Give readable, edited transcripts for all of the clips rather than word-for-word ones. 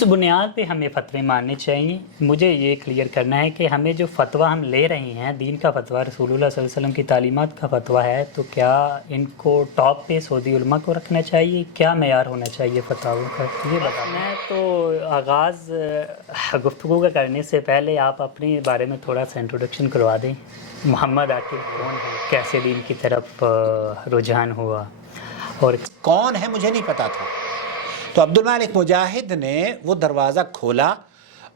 کس بنیاد پہ ہمیں فتوے ماننے چاہیے؟ مجھے یہ کلیئر کرنا ہے کہ ہمیں جو فتویٰ ہم لے رہے ہیں، دین کا فتویٰ، رسول اللہ صلی اللہ علیہ وسلم کی تعلیمات کا فتویٰ ہے، تو کیا ان کو ٹاپ پہ سعودی علماء کو رکھنا چاہیے؟ کیا معیار ہونا چاہیے فتاووں کا؟ یہ بتا میں تو آغاز گفتگو کا کرنے سے پہلے آپ اپنے بارے میں تھوڑا سا انٹروڈکشن کروا دیں۔ محمد عاقل کون ہے؟ کیسے دین کی طرف رجحان ہوا اور کون ہے مجھے نہیں پتا تھا، تو عبدالمالک مجاہد نے وہ دروازہ کھولا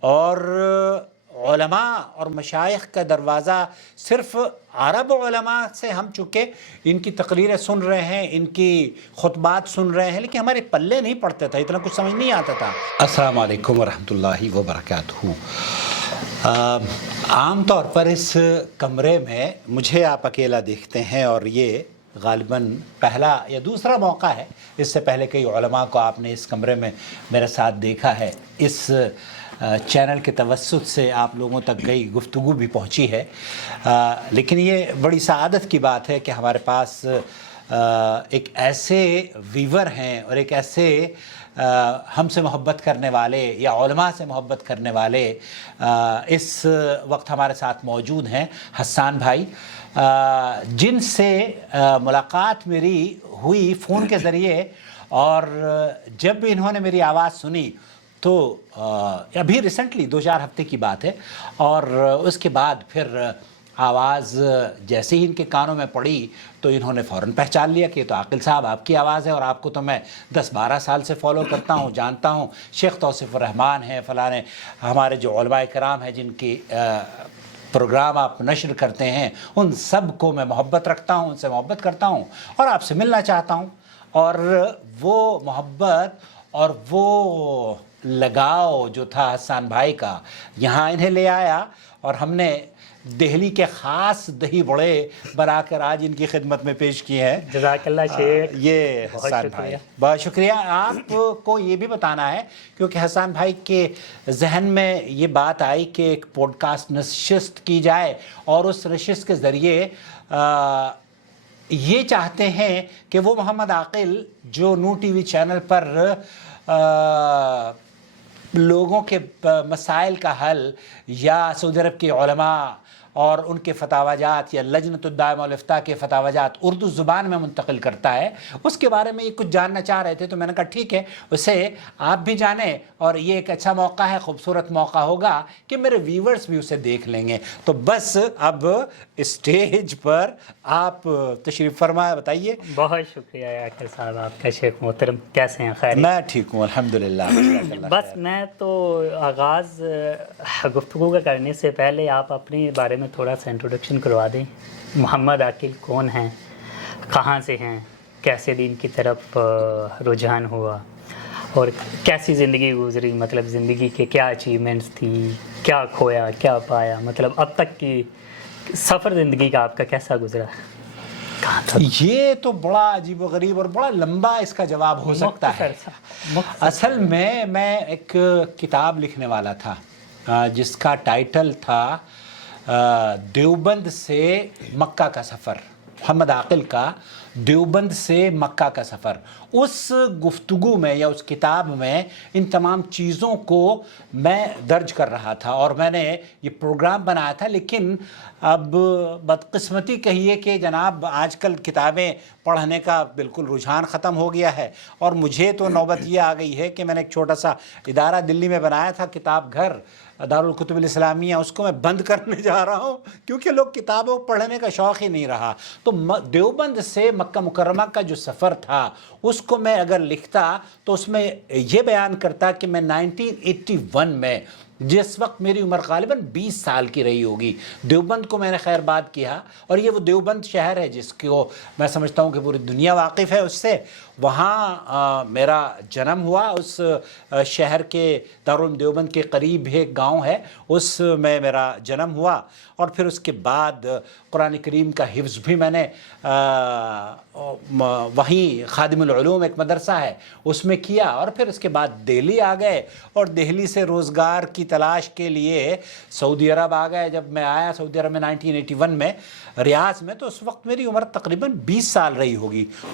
اور علماء اور مشائخ کا دروازہ صرف عرب علماء سے ہم چکے ان کی تقریریں سن رہے ہیں، ان کی خطبات سن رہے ہیں، لیکن ہمارے پلے نہیں پڑتے تھا، اتنا کچھ سمجھ نہیں آتا تھا۔ السلام علیکم ورحمۃ اللہ وبرکاتہ۔ عام طور پر اس کمرے میں مجھے آپ اکیلا دیکھتے ہیں، اور یہ غالباً پہلا یا دوسرا موقع ہے، اس سے پہلے کئی علماء کو آپ نے اس کمرے میں میرے ساتھ دیکھا ہے، اس چینل کے توسط سے آپ لوگوں تک کئی گفتگو بھی پہنچی ہے، لیکن یہ بڑی سعادت کی بات ہے کہ ہمارے پاس ایک ایسے ویور ہیں اور ایک ایسے ہم سے محبت کرنے والے یا علماء سے محبت کرنے والے اس وقت ہمارے ساتھ موجود ہیں۔ حسان بھائی، جن سے ملاقات میری ہوئی فون کے ذریعے، اور جب انہوں نے میری آواز سنی تو ابھی ریسنٹلی 2-4 ہفتے کی بات ہے، اور اس کے بعد پھر آواز جیسے ہی ان کے کانوں میں پڑی تو انہوں نے فوراً پہچان لیا کہ یہ تو عاقل صاحب آپ کی آواز ہے، اور آپ کو تو میں 10-12 سال سے فالو کرتا ہوں، جانتا ہوں۔ شیخ توصیف الرحمان ہیں، فلاں ہمارے جو علماء کرام ہیں جن کی پروگرام آپ نشر کرتے ہیں، ان سب کو میں محبت رکھتا ہوں، ان سے محبت کرتا ہوں اور آپ سے ملنا چاہتا ہوں۔ اور وہ محبت اور وہ لگاؤ جو تھا حسان بھائی کا، یہاں انہیں لے آیا اور ہم نے دہلی کے خاص دہی بڑے بنا کر آج ان کی خدمت میں پیش کیے ہیں۔ جزاک اللہ شیخ۔ یہ حسان بھائی، بہت شکریہ۔ آپ کو یہ بھی بتانا ہے کیونکہ حسان بھائی کے ذہن میں یہ بات آئی کہ ایک پوڈ کاسٹ نشست کی جائے، اور اس نشست کے ذریعے یہ چاہتے ہیں کہ وہ محمد عاقل جو نور ٹی وی چینل پر لوگوں کے مسائل کا حل یا سعودی عرب کے علماء اور ان کے فتاوی جات یا لجنۃ الدائمہ والافتاء کے فتاوی جات اردو زبان میں منتقل کرتا ہے، اس کے بارے میں یہ کچھ جاننا چاہ رہے تھے، تو میں نے کہا ٹھیک ہے، اسے آپ بھی جانیں، اور یہ ایک اچھا موقع ہے، خوبصورت موقع ہوگا کہ میرے ویورز بھی اسے دیکھ لیں گے۔ تو بس اب اسٹیج پر آپ تشریف فرمائے، بتائیے۔ بہت شکریہ عاقل صاحب آپ کا، شیخ محترم، کیسے ہیں؟ خیر؟ میں ٹھیک ہوں الحمدللہ۔ بس میں تو آغاز گفتگو کا کرنے سے پہلے آپ اپنے بارے میں تھوڑا سا انٹروڈکشن کروا دیں۔ محمد عاقل کون ہیں؟ کہاں سے ہیں؟ کیسے دین کی طرف رجحان ہوا اور کیسی زندگی گزری؟ مطلب زندگی کے کیا اچیومنٹس تھی، کیا کھویا، کیا پایا؟ مطلب اب تک کی سفر زندگی کا آپ کا کیسا گزرا؟ کہاں تھا؟ یہ تو بڑا عجیب و غریب اور بڑا لمبا اس کا جواب ہو سکتا ہے۔ اصل میں ایک کتاب لکھنے والا تھا جس کا ٹائٹل تھا دیوبند سے مکہ کا سفر، محمد عاقل کا دیوبند سے مکہ کا سفر۔ اس گفتگو میں یا اس کتاب میں ان تمام چیزوں کو میں درج کر رہا تھا، اور میں نے یہ پروگرام بنایا تھا، لیکن اب بدقسمتی کہیے کہ جناب آج کل کتابیں پڑھنے کا بالکل رجحان ختم ہو گیا ہے، اور مجھے تو نوبت یہ آ گئی ہے کہ میں نے ایک چھوٹا سا ادارہ دلی میں بنایا تھا، کتاب گھر دارالکتب الاسلامیہ، اس کو میں بند کرنے جا رہا ہوں کیونکہ لوگ کتابوں پڑھنے کا شوق ہی نہیں رہا۔ تو دیوبند سے مکہ مکرمہ کا جو سفر تھا اس کو میں اگر لکھتا تو اس میں یہ بیان کرتا کہ میں 1981 میں، جس وقت میری عمر غالباً 20 سال کی رہی ہوگی، دیوبند کو میں نے خیر باد کیا، اور یہ وہ دیوبند شہر ہے جس کو میں سمجھتا ہوں کہ پوری دنیا واقف ہے اس سے۔ وہاں میرا جنم ہوا، اس شہر کے دارالعلوم دیوبند کے قریب ایک گاؤں ہے، اس میں میرا جنم ہوا، اور پھر اس کے بعد قرآن کریم کا حفظ بھی میں نے وہیں خادم العلوم ایک مدرسہ ہے اس میں کیا، اور پھر اس کے بعد دہلی آ گئے، اور دہلی سے روزگار کی تلاش کے لیے سعودی عرب آ گئے۔ جب میں آیا سعودی عرب میں 1981 میں ریاض میں، تو اس وقت میری عمر تقریباً 20 سال رہی ہوگی۔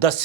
10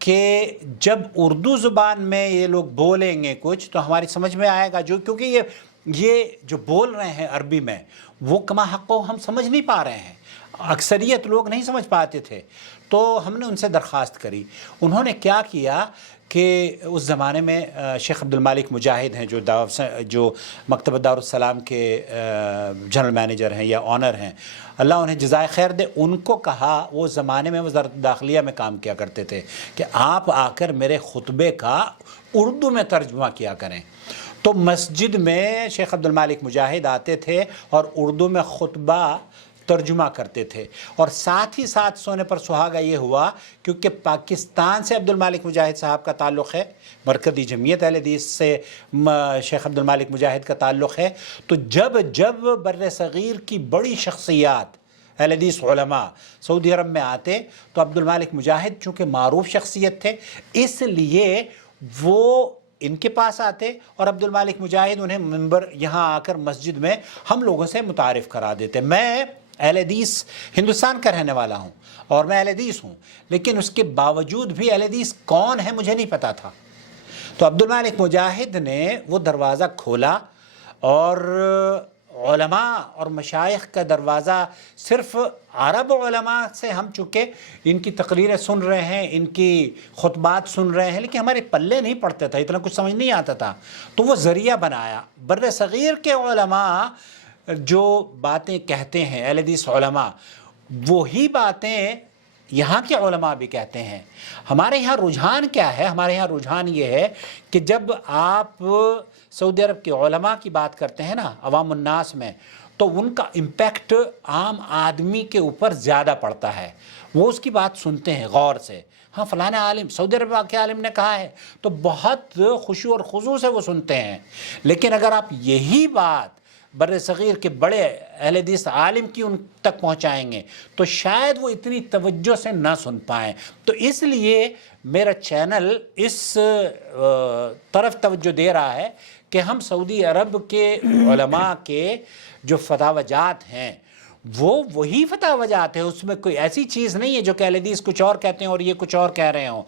کہ جب اردو زبان میں یہ لوگ بولیں گے کچھ تو ہماری سمجھ میں آئے گا، کیونکہ یہ جو بول رہے ہیں عربی میں وہ کما حق کو ہم سمجھ نہیں پا رہے ہیں، اکثریت لوگ نہیں سمجھ پاتے تھے۔ تو ہم نے ان سے درخواست کری، انہوں نے کیا کیا کہ اس زمانے میں شیخ عبد المالک مجاہد ہیں جو مکتبہ دارالسلام کے جنرل مینیجر ہیں یا آنر ہیں، اللہ انہیں جزائے خیر دے، ان کو کہا، وہ زمانے میں وزارت داخلیہ میں کام کیا کرتے تھے، کہ آپ آ کر میرے خطبے کا اردو میں ترجمہ کیا کریں۔ تو مسجد میں شیخ عبد المالک مجاہد آتے تھے اور اردو میں خطبہ ترجمہ کرتے تھے، اور ساتھ ہی ساتھ سونے پر سہاگا یہ ہوا کیونکہ پاکستان سے عبد المالک مجاہد صاحب کا تعلق ہے، مرکزی جمعیت اہل حدیث سے شیخ عبد المالک مجاہد کا تعلق ہے، تو جب بر صغیر کی بڑی شخصیات اہل حدیث علماء سعودی عرب میں آتے تو عبد المالک مجاہد چونکہ معروف شخصیت تھے، اس لیے وہ ان کے پاس آتے اور عبد المالک مجاہد انہیں منبر یہاں آ کر مسجد میں ہم لوگوں سے متعارف کرا دیتے۔ میں اہل حدیث ہندوستان کا رہنے والا ہوں اور میں اہل حدیث ہوں، لیکن اس کے باوجود بھی اہل حدیث کون ہے مجھے نہیں پتا تھا۔ تو عبد المالک مجاہد نے وہ دروازہ کھولا، اور علماء اور مشائخ کا دروازہ صرف عرب علماء سے ہم چونکہ ان کی تقریریں سن رہے ہیں، ان کی خطبات سن رہے ہیں، لیکن ہمارے پلے نہیں پڑتا تھا، اتنا کچھ سمجھ نہیں آتا تھا، تو وہ ذریعہ بنایا۔ بر صغیر کے علماء جو باتیں کہتے ہیں اہل حدیث علماء، وہی باتیں یہاں کے علماء بھی کہتے ہیں۔ ہمارے یہاں رجحان کیا ہے؟ ہمارے یہاں رجحان یہ ہے کہ جب آپ سعودی عرب کے علماء کی بات کرتے ہیں نا عوام الناس میں، تو ان کا امپیکٹ عام آدمی کے اوپر زیادہ پڑتا ہے، وہ اس کی بات سنتے ہیں غور سے، ہاں فلانا عالم سعودی عرب کے عالم نے کہا ہے، تو بہت خشوع اور خضوع سے وہ سنتے ہیں۔ لیکن اگر آپ یہی بات بر صغیر کے بڑے اہل حدیث عالم کی ان تک پہنچائیں گے تو شاید وہ اتنی توجہ سے نہ سن پائیں۔ تو اس لیے میرا چینل اس طرف توجہ دے رہا ہے کہ ہم سعودی عرب کے علماء کے جو فتاوی جات ہیں وہ وہی فتاوی جات ہیں، اس میں کوئی ایسی چیز نہیں ہے جو کہ اہل حدیث کچھ اور کہتے ہیں اور یہ کچھ اور کہہ رہے ہوں۔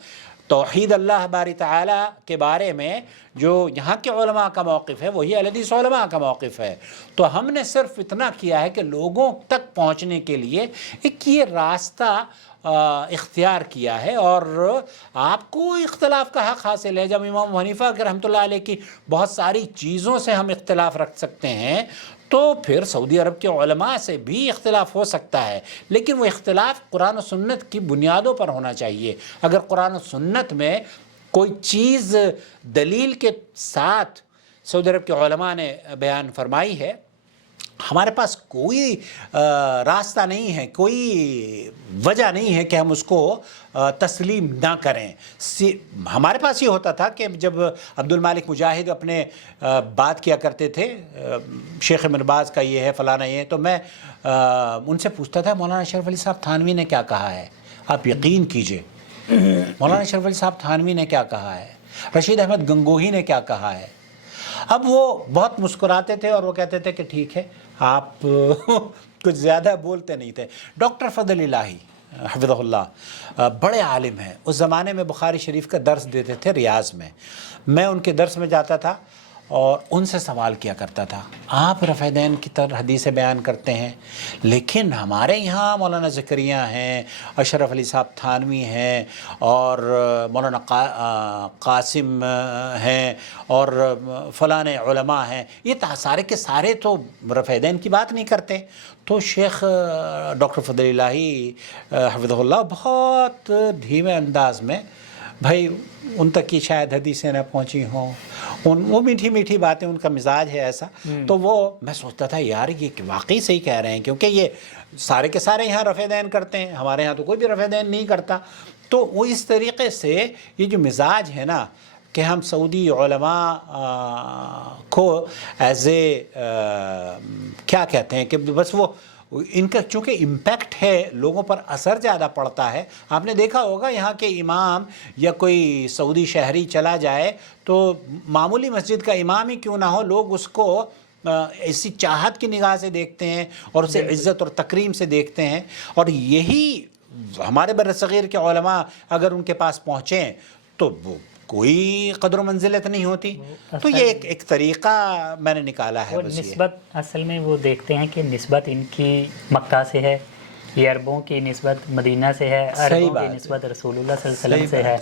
توحید اللہ باری تعالیٰ کے بارے میں جو یہاں کے علماء کا موقف ہے وہی اہل حدیث علماء کا موقف ہے۔ تو ہم نے صرف اتنا کیا ہے کہ لوگوں تک پہنچنے کے لیے ایک یہ راستہ اختیار کیا ہے، اور آپ کو اختلاف کا حق حاصل ہے۔ جب امام حنیفہ کے رحمۃ اللہ علیہ کی بہت ساری چیزوں سے ہم اختلاف رکھ سکتے ہیں، تو پھر سعودی عرب کے علماء سے بھی اختلاف ہو سکتا ہے، لیکن وہ اختلاف قرآن و سنت کی بنیادوں پر ہونا چاہیے۔ اگر قرآن و سنت میں کوئی چیز دلیل کے ساتھ سعودی عرب کے علماء نے بیان فرمائی ہے، ہمارے پاس کوئی راستہ نہیں ہے، کوئی وجہ نہیں ہے کہ ہم اس کو تسلیم نہ کریں۔ ہمارے پاس یہ ہوتا تھا کہ جب عبد المالک مجاہد اپنے بات کیا کرتے تھے شیخ ابن باز کا یہ ہے فلانا یہ ہے، تو میں ان سے پوچھتا تھا مولانا اشرف علی صاحب تھانوی نے کیا کہا ہے؟ آپ یقین کیجئے مولانا اشرف علی صاحب تھانوی نے کیا کہا ہے، رشید احمد گنگوہی نے کیا کہا ہے۔ اب وہ بہت مسکراتے تھے اور وہ کہتے تھے کہ ٹھیک ہے، آپ کچھ زیادہ بولتے نہیں تھے۔ ڈاکٹر فضل الہی حفظہ اللہ بڑے عالم ہیں، اس زمانے میں بخاری شریف کا درس دیتے تھے ریاض میں، میں ان کے درس میں جاتا تھا اور ان سے سوال کیا کرتا تھا۔ آپ رفع دین کی طرح حدیثیں بیان کرتے ہیں، لیکن ہمارے یہاں مولانا زکریا ہیں، اشرف علی صاحب تھانوی ہیں، اور مولانا قاسم ہیں، اور فلاں علماء ہیں، یہ سارے کے سارے تو رفع دین کی بات نہیں کرتے۔ تو شیخ ڈاکٹر فضل الہی حفظہ اللہ بہت دھیمے انداز میں، بھائی ان تک کی شاید حدیثیں نہ پہنچی ہوں، وہ میٹھی میٹھی باتیں، ان کا مزاج ہے ایسا، تو وہ میں سوچتا تھا یار یہ واقعی صحیح کہہ رہے ہیں، کیونکہ یہ سارے کے سارے یہاں رفع دین کرتے ہیں، ہمارے یہاں تو کوئی بھی رفع دین نہیں کرتا۔ تو وہ اس طریقے سے یہ جو مزاج ہے نا کہ ہم سعودی علماء کو ایز اے کیا کہتے ہیں کہ بس وہ ان کا چونکہ امپیکٹ ہے، لوگوں پر اثر زیادہ پڑتا ہے۔ آپ نے دیکھا ہوگا یہاں کے امام یا کوئی سعودی شہری چلا جائے تو معمولی مسجد کا امام ہی کیوں نہ ہو، لوگ اس کو ایسی چاہت کی نگاہ سے دیکھتے ہیں اور اسے عزت اور تکریم سے دیکھتے ہیں، اور یہی ہمارے برصغیر کے علماء اگر ان کے پاس پہنچیں تو وہ کوئی قدر و منزلت نہیں ہوتی. تو یہ ایک طریقہ میں نے نکالا ہے. وہ نسبت اصل میں وہ دیکھتے ہیں کہ نسبت ان کی مکہ سے ہے، یہ عربوں کی نسبت مدینہ سے ہے، عربوں کی نسبت رسول اللہ صلی اللہ علیہ وسلم سے ہے،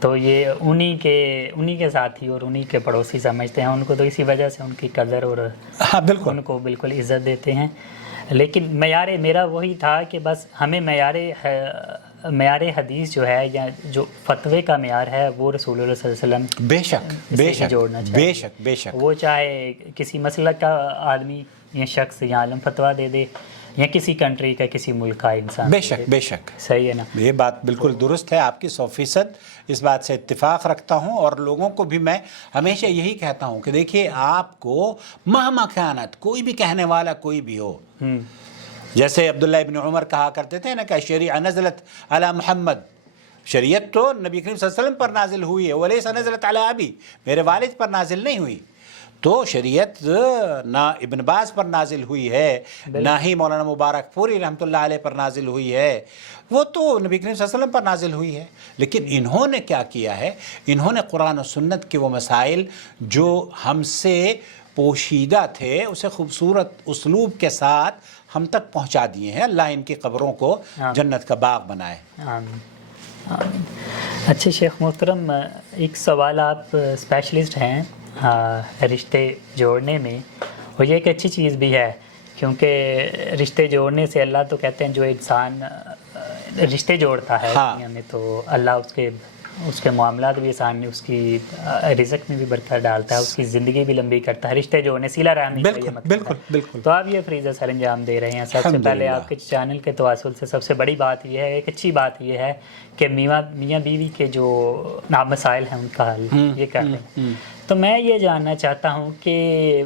تو یہ انہی کے ساتھی اور انہی کے پڑوسی سمجھتے ہیں ان کو، تو اسی وجہ سے ان کی قدر اور ان کو بالکل عزت دیتے ہیں. لیکن معیار میرا وہی تھا کہ بس ہمیں معیار حدیث جو ہے یا جو فتوے کا معیار ہے وہ رسول اللہ صلی اللہ علیہ وسلم بے شک جوڑنا چاہیے. بے شک وہ چاہے کسی مسلک کا آدمی یا شخص یا عالم فتویٰ دے دے یا کسی کنٹری کا کسی ملک کا انسان. بے شک صحیح ہے نا. یہ بات بالکل درست ہے آپ کی 100%. اس بات سے اتفاق رکھتا ہوں اور لوگوں کو بھی میں ہمیشہ یہی کہتا ہوں کہ دیکھیے آپ کو مہما خیانت کوئی بھی کہنے والا کوئی بھی ہو، جیسے عبداللہ ابن عمر کہا کرتے تھے نا کہ شریعہ نزلت علی محمد، شریعت تو نبی کریم صلی اللہ علیہ وسلم پر نازل ہوئی ہے، ولیس نزلت علی ابی، میرے والد پر نازل نہیں ہوئی. تو شریعت نہ ابن باز پر نازل ہوئی ہے نہ ہی مولانا مبارک پوری رحمۃ اللہ علیہ پر نازل ہوئی ہے، وہ تو نبی کریم صلی اللہ علیہ وسلم پر نازل ہوئی ہے. لیکن انہوں نے کیا کیا ہے، انہوں نے قرآن و سنت کے وہ مسائل جو ہم سے پوشیدہ تھے اسے خوبصورت اسلوب کے ساتھ ہم تک پہنچا دیے ہیں. اللہ ان کی قبروں کو جنت کا باغ بنائے. آمین آمین. اچھا شیخ محترم، ایک سوال، آپ اسپیشلسٹ ہیں رشتے جوڑنے میں، اور یہ ایک اچھی چیز بھی ہے کیونکہ رشتے جوڑنے سے اللہ تو کہتے ہیں جو انسان رشتے جوڑتا ہے دنیا میں تو اللہ اس کے معاملات بھی آسان، اس کی رزق میں بھی برکت ڈالتا ہے، اس کی زندگی بھی لمبی کرتا ہے. رشتے جوڑنے صلہ رحمی کا یہ مطلب ہے. بالکل. تو آپ یہ فریضہ سر انجام دے رہے ہیں. سب سے پہلے آپ کے چینل کے تواصل سے سب سے بڑی بات یہ ہے، ایک اچھی بات یہ ہے کہ میاں بیوی کے جو مسائل ہیں ان کا حل یہ کر رہے ہیں. تو میں یہ جاننا چاہتا ہوں کہ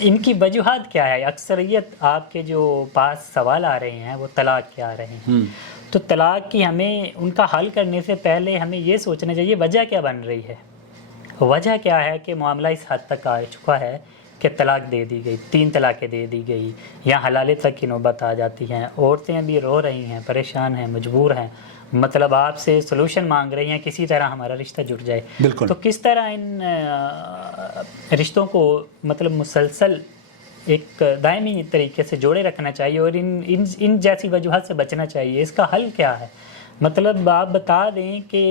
ان کی وجوہات کیا ہے. اکثریت آپ کے جو پاس سوال آ رہے ہیں وہ طلاق کے آ رہے ہیں. تو طلاق کی ہمیں ان کا حل کرنے سے پہلے ہمیں یہ سوچنا چاہیے وجہ کیا بن رہی ہے. وجہ کیا ہے کہ معاملہ اس حد تک آ چکا ہے کہ طلاق دے دی گئی، 3 طلاقیں دے دی گئی یا حلالے تک کی نوبت آ جاتی ہیں. عورتیں بھی رو رہی ہیں، پریشان ہیں، مجبور ہیں، مطلب آپ سے سلوشن مانگ رہی ہیں کسی طرح ہمارا رشتہ جڑ جائے. تو کس طرح ان رشتوں کو مطلب مسلسل ایک دائمی طریقے سے جوڑے رکھنا چاہیے اور ان جیسی وجوہات سے بچنا چاہیے. اس کا حل کیا ہے؟ مطلب آپ بتا دیں کہ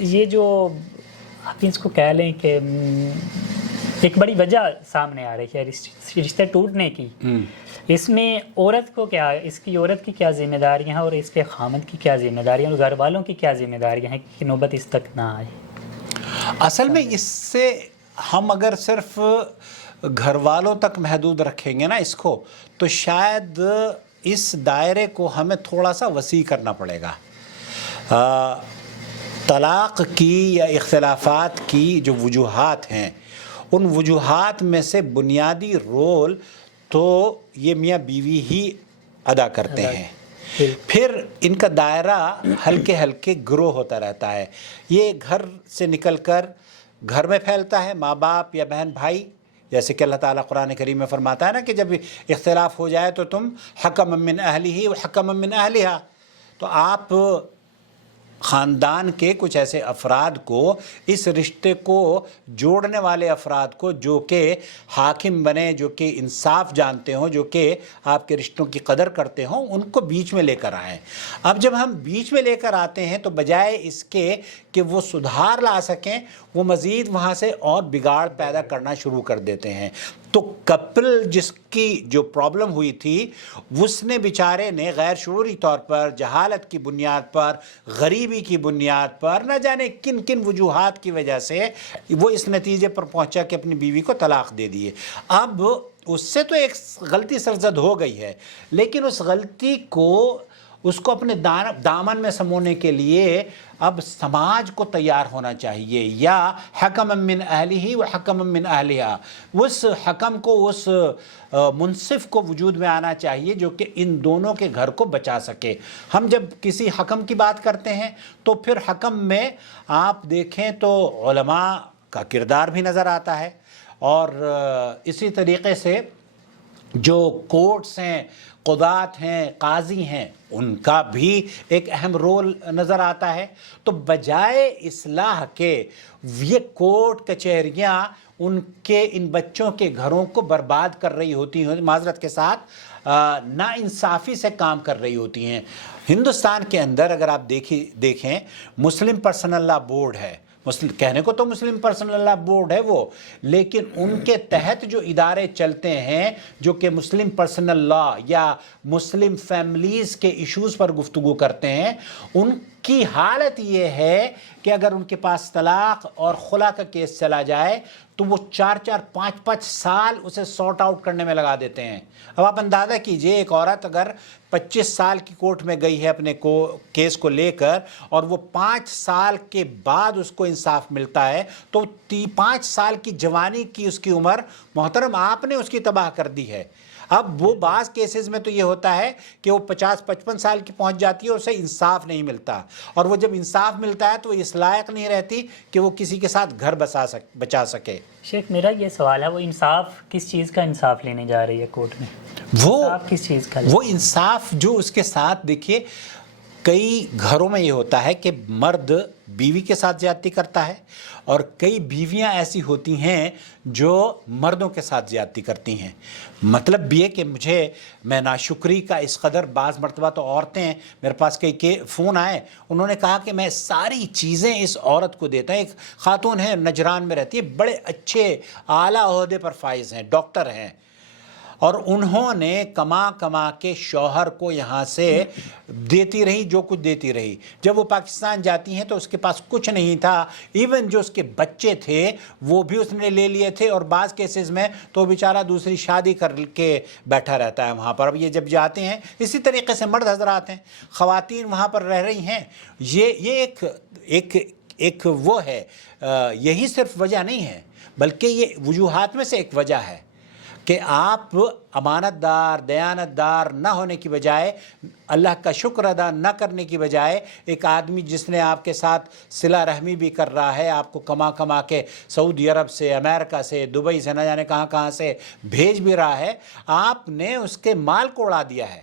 یہ جو آپ اس کو کہہ لیں کہ ایک بڑی وجہ سامنے آ رہی ہے رشتے ٹوٹنے کی، اس میں عورت کو کیا، اس کی عورت کی کیا ذمہ داریاں ہیں اور اس کے خامد کی کیا ذمہ داریاں اور گھر والوں کی کیا ذمہ داریاں ہیں کہ نوبت اس تک نہ آئے؟ اصل میں اس سے ہم اگر صرف گھر والوں تک محدود رکھیں گے نا اس کو، تو شاید اس دائرے کو ہمیں تھوڑا سا وسیع کرنا پڑے گا. طلاق کی یا اختلافات کی جو وجوہات ہیں ان وجوہات میں سے بنیادی رول تو یہ میاں بیوی ہی ادا کرتے ہیں. پھر ان کا دائرہ ہلکے ہلکے گرو ہوتا رہتا ہے. یہ گھر سے نکل کر گھر میں پھیلتا ہے، ماں باپ یا بہن بھائی، جیسے کہ اللہ تعالیٰ قرآن کریم میں فرماتا ہے نا کہ جب اختلاف ہو جائے تو تم حکم من اہلہ و حکم من اہلہا، تو آپ خاندان کے کچھ ایسے افراد کو، اس رشتے کو جوڑنے والے افراد کو جو کہ حاکم بنے، جو کہ انصاف جانتے ہوں، جو کہ آپ کے رشتوں کی قدر کرتے ہوں، ان کو بیچ میں لے کر آئیں. اب جب ہم بیچ میں لے کر آتے ہیں تو بجائے اس کے کہ وہ سدھار لا سکیں، وہ مزید وہاں سے اور بگاڑ پیدا کرنا شروع کر دیتے ہیں. تو کپل جس کی جو پرابلم ہوئی تھی اس نے بیچارے نے غیر شعوری طور پر، جہالت کی بنیاد پر، غریبی کی بنیاد پر، نہ جانے کن کن وجوہات کی وجہ سے وہ اس نتیجے پر پہنچا کہ اپنی بیوی کو طلاق دے دیے. اب اس سے تو ایک غلطی سرزد ہو گئی ہے، لیکن اس غلطی کو اس کو اپنے دامن میں سمونے کے لیے اب سماج کو تیار ہونا چاہیے، یا حکم من اہلہ و حکم من اہلہا، اس حکم کو، اس منصف کو وجود میں آنا چاہیے جو کہ ان دونوں کے گھر کو بچا سکے. ہم جب کسی حکم کی بات کرتے ہیں تو پھر حکم میں آپ دیکھیں تو علماء کا کردار بھی نظر آتا ہے، اور اسی طریقے سے جو کورٹس ہیں، قضات ہیں، قاضی ہیں، ان کا بھی ایک اہم رول نظر آتا ہے۔ تو بجائے اصلاح کے یہ کورٹ کچہریاں ان بچوں کے گھروں کو برباد کر رہی ہوتی ہیں، معذرت کے ساتھ ناانصافی سے کام کر رہی ہوتی ہیں۔ ہندوستان کے اندر اگر آپ دیکھیں مسلم پرسنل لا بورڈ ہے، کہنے کو تو مسلم پرسنل لا بورڈ ہے وہ، لیکن ان کے تحت جو ادارے چلتے ہیں جو کہ مسلم پرسنل لا یا مسلم فیملیز کے ایشوز پر گفتگو کرتے ہیں، ان کی حالت یہ ہے کہ اگر ان کے پاس طلاق اور خلا کا کیس چلا جائے تو وہ 4-4 5-5 سال اسے سارٹ آؤٹ کرنے میں لگا دیتے ہیں۔ اب آپ اندازہ کیجئے، ایک عورت اگر 25 سال کی کورٹ میں گئی ہے اپنے کیس کو لے کر، اور وہ 5 سال کے بعد اس کو انصاف ملتا ہے، تو 5 سال کی جوانی کی اس کی عمر محترم آپ نے اس کی تباہ کر دی ہے۔ اب وہ بعض کیسز میں تو یہ ہوتا ہے کہ وہ 50-55 سال کی پہنچ جاتی ہے، اسے انصاف نہیں ملتا، اور وہ جب انصاف ملتا ہے تو اس لائق نہیں رہتی کہ وہ کسی کے ساتھ گھر بچا سکے۔ شیخ میرا یہ سوال ہے، وہ انصاف کس چیز کا انصاف لینے جا رہی ہے کورٹ میں؟ انصاف کس چیز کا؟ وہ انصاف جو اس کے ساتھ، دیکھیے کئی گھروں میں یہ ہوتا ہے کہ مرد بیوی کے ساتھ زیادتی کرتا ہے، اور کئی بیویاں ایسی ہوتی ہیں جو مردوں کے ساتھ زیادتی کرتی ہیں۔ مطلب یہ کہ میں ناشکری کا اس قدر، بعض مرتبہ تو عورتیں میرے پاس کئی فون آئے، انہوں نے کہا کہ میں ساری چیزیں اس عورت کو دیتا ہوں۔ ایک خاتون ہے، نجران میں رہتی ہے، بڑے اچھے اعلیٰ عہدے پر فائز ہیں، ڈاکٹر ہیں، اور انہوں نے کما کے شوہر کو یہاں سے دیتی رہی، جو کچھ دیتی رہی۔ جب وہ پاکستان جاتی ہیں تو اس کے پاس کچھ نہیں تھا، ایون جو اس کے بچے تھے وہ بھی اس نے لے لیے تھے، اور بعض کیسز میں تو بیچارہ دوسری شادی کر کے بیٹھا رہتا ہے وہاں پر۔ اب یہ جب جاتے ہیں، اسی طریقے سے مرد حضرات ہیں، خواتین وہاں پر رہ رہی ہیں۔ یہ ایک وہ ہے، یہی صرف وجہ نہیں ہے، بلکہ یہ وجوہات میں سے ایک وجہ ہے کہ آپ امانت دار، دیانت دار نہ ہونے کی بجائے، اللہ کا شکر ادا نہ کرنے کی بجائے، ایک آدمی جس نے آپ کے ساتھ صلہ رحمی بھی کر رہا ہے، آپ کو کما کے سعودی عرب سے، امریکہ سے، دبئی سے، نہ جانے کہاں سے بھیج بھی رہا ہے، آپ نے اس کے مال کو اڑا دیا ہے۔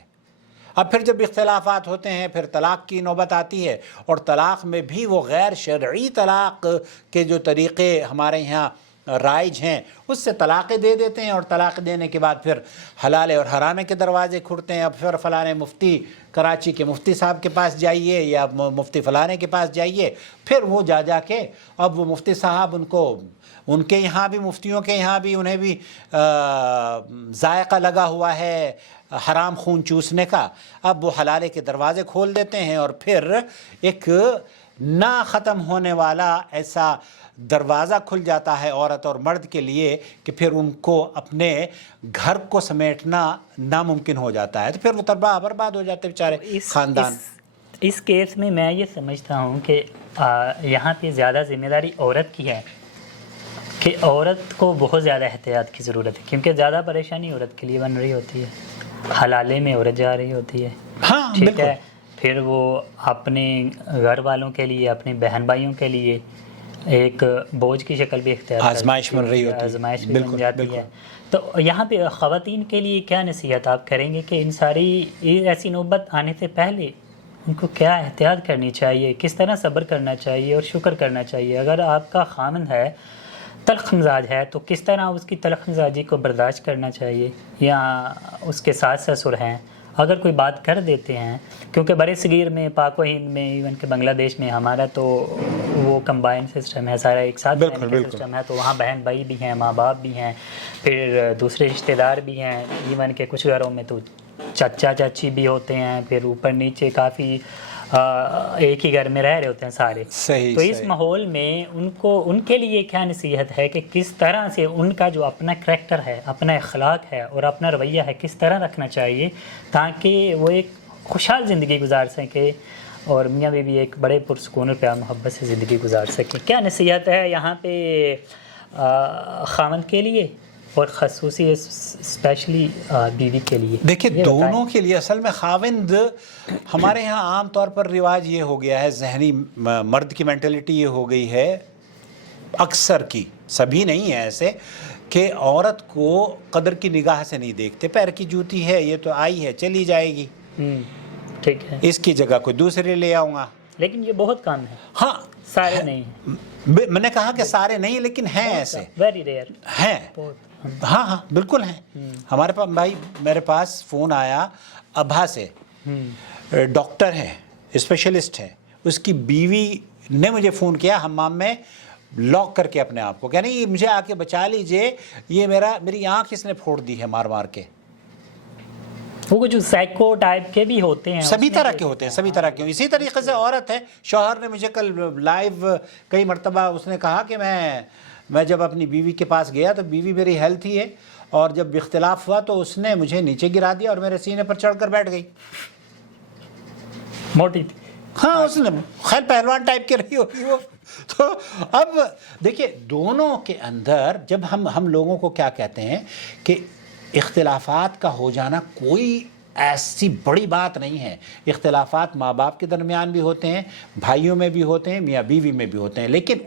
اب پھر جب اختلافات ہوتے ہیں، پھر طلاق کی نوبت آتی ہے، اور طلاق میں بھی وہ غیر شرعی طلاق کے جو طریقے ہمارے یہاں رائج ہیں، اس سے طلاقیں دے دیتے ہیں، اور طلاق دینے کے بعد پھر حلال اور حرام کے دروازے کھلتے ہیں۔ اب پھر فلانے مفتی، کراچی کے مفتی صاحب کے پاس جائیے، یا مفتی فلانے کے پاس جائیے، پھر وہ جا کے اب وہ مفتی صاحب ان کے یہاں بھی، مفتیوں کے یہاں بھی، انہیں بھی ذائقہ لگا ہوا ہے حرام خون چوسنے کا۔ اب وہ حلالے کے دروازے کھول دیتے ہیں، اور پھر ایک نہ ختم ہونے والا ایسا دروازہ کھل جاتا ہے عورت اور مرد کے لیے کہ پھر ان کو اپنے گھر کو سمیٹنا ناممکن ہو جاتا ہے، تو پھر وہ تباہ برباد ہو جاتے بیچارے خاندان۔ اس کیس میں میں یہ سمجھتا ہوں کہ یہاں پہ زیادہ ذمہ داری عورت کی ہے، کہ عورت کو بہت زیادہ احتیاط کی ضرورت ہے، کیونکہ زیادہ پریشانی عورت کے لیے بن رہی ہوتی ہے، حلالے میں عورت جا رہی ہوتی ہے، ہاں ٹھیک ہے، پھر وہ اپنے گھر والوں کے لیے، اپنے بہن بھائیوں کے لیے ایک بوجھ کی شکل بھی اختیار آزمائش بن رہی ہوتی ہے، آزمائش بھی بن جاتی ہے۔ تو یہاں پہ خواتین کے لیے کیا نصیحت آپ کریں گے کہ ان ساری ایسی نوبت آنے سے پہلے ان کو کیا احتیاط کرنی چاہیے، کس طرح صبر کرنا چاہیے اور شکر کرنا چاہیے؟ اگر آپ کا خامند ہے، تلخ مزاج ہے، تو کس طرح اس کی تلخ مزاجی کو برداشت کرنا چاہیے، یا اس کے ساتھ سسر ہیں اگر کوئی بات کر دیتے ہیں؟ کیونکہ برِ صغیر میں، پاک و ہند میں، ایون کہ بنگلہ دیش میں ہمارا تو وہ کمبائن سسٹم ہے، سارا ایک ساتھ رہنے کا سسٹم ہے، تو وہاں بہن بھائی بھی ہیں، ماں باپ بھی ہیں، پھر دوسرے رشتہ دار بھی ہیں، ایون کہ کچھ گھروں میں تو چچا چاچی بھی ہوتے ہیں، پھر اوپر نیچے کافی ایک ہی گھر میں رہ رہے ہوتے ہیں سارے۔ تو اس ماحول میں ان کے لیے کیا نصیحت ہے کہ کس طرح سے ان کا جو اپنا کریکٹر ہے، اپنا اخلاق ہے اور اپنا رویہ ہے، کس طرح رکھنا چاہیے تاکہ وہ ایک خوشحال زندگی گزار سکیں اور میاں بیوی ایک بڑے پرسکون اور پیار محبت سے زندگی گزار سکیں؟ کیا نصیحت ہے یہاں پہ خاوند کے لیے اور خصوصی اسپیشلی بیوی کے لیے؟ دیکھیے دونوں کے لیے، اصل میں خاوند، ہمارے ہاں عام طور پر رواج یہ ہو گیا ہے، ذہنی مرد کی مینٹلٹی یہ ہو گئی ہے اکثر کی سبھی نہیں ہیں ایسے کہ عورت کو قدر کی نگاہ سے نہیں دیکھتے. پیر کی جوتی ہے, یہ تو آئی ہے, چلی جائے گی, ٹھیک ہے, اس کی جگہ کوئی دوسرے لے آؤں گا. لیکن یہ بہت کام ہے, ہاں سارے نہیں ہیں, میں نے کہا کہ سارے نہیں, لیکن ہیں ایسے, ویری ریئر ہیں. ہاں ہاں بالکل ہیں. ہمارے پاس بھائی, میرے پاس فون آیا ابھا سے, ڈاکٹر ہیں, اسپیشلسٹ ہیں, اس کی بیوی نے مجھے فون کیا حمام میں لاک کر کے اپنے آپ کو, کہ نہیں مجھے آ کے بچا لیجئے, یہ میری آنکھ اس نے پھوڑ دی ہے مار مار کے. وہ کچھ سائیکو ٹائپ کے بھی ہوتے ہیں, سبھی طرح کے ہوتے ہیں, سبھی طرح کے. اسی طریقے سے عورت ہے, شوہر نے مجھے کل لائیو کئی مرتبہ اس نے کہا کہ میں جب اپنی بیوی کے پاس گیا تو بیوی میری ہیلتھی ہے, اور جب اختلاف ہوا تو اس نے مجھے نیچے گرا دیا اور میرے سینے پر چڑھ کر بیٹھ گئی. موٹی تھی, ہاں اس نے خیر پہلوان ٹائپ کے رہی ہوگی وہ. تو اب دیکھیے دونوں کے اندر جب ہم لوگوں کو کیا کہتے ہیں کہ اختلافات کا ہو جانا کوئی ایسی بڑی بات نہیں ہے. اختلافات ماں باپ کے درمیان بھی ہوتے ہیں, بھائیوں میں بھی ہوتے ہیں, میاں بیوی میں بھی ہوتے ہیں, لیکن